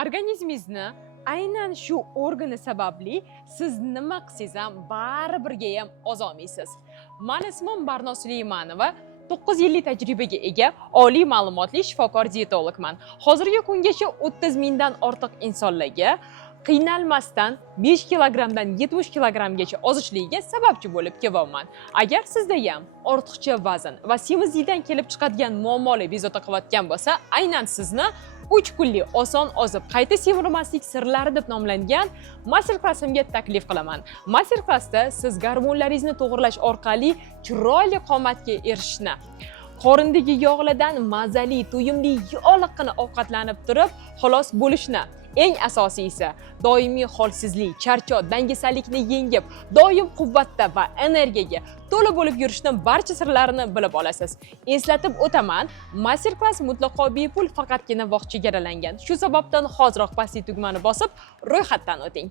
Organizmingizni aynan shu organi sababli siz nima qilsangiz ham baribirga ham ozolmaysiz. Men ismim Barno Suleymanova, 9 yillik tajribaga ega oliy ma'lumotli shifokor diyetologman. Hozirgi kungacha 30 mingdan ortiq insonlarga qiynalmasdan 5 kilogramdan 70 kilogramgacha ozishligiga sababchi bo'lib kelyapman. Agar sizda ham ortiqcha vazn va semizlikdan kelib chiqadigan muammolar bezovta qilayotgan bo'lsa, aynan sizni 3 kunlik oson ozib qayta semirmaslik sirlari deb nomlangan master klassimga taklif qilaman. Master klassda siz gormonlaringizni to'g'irlash orqali chiroyli qomatga erishishni, qorindagi yog'lardan mazali, to'yimli yog'liqqina ovqatlanib turib, xolos bo'lishni, eng asosiysi doimiy holsizlik, charchoq, dangasalikni yengib, doim quvvatda va energiyaga to'la bo'lib yurishning barcha sirlarini bilib olasiz. Eslatib o'taman, master klass mutlaqo bepul, faqatgina vaqt chegaralangan. Shu sababdan hoziroq pastki tugmani bosib, ro'yxatdan o'ting.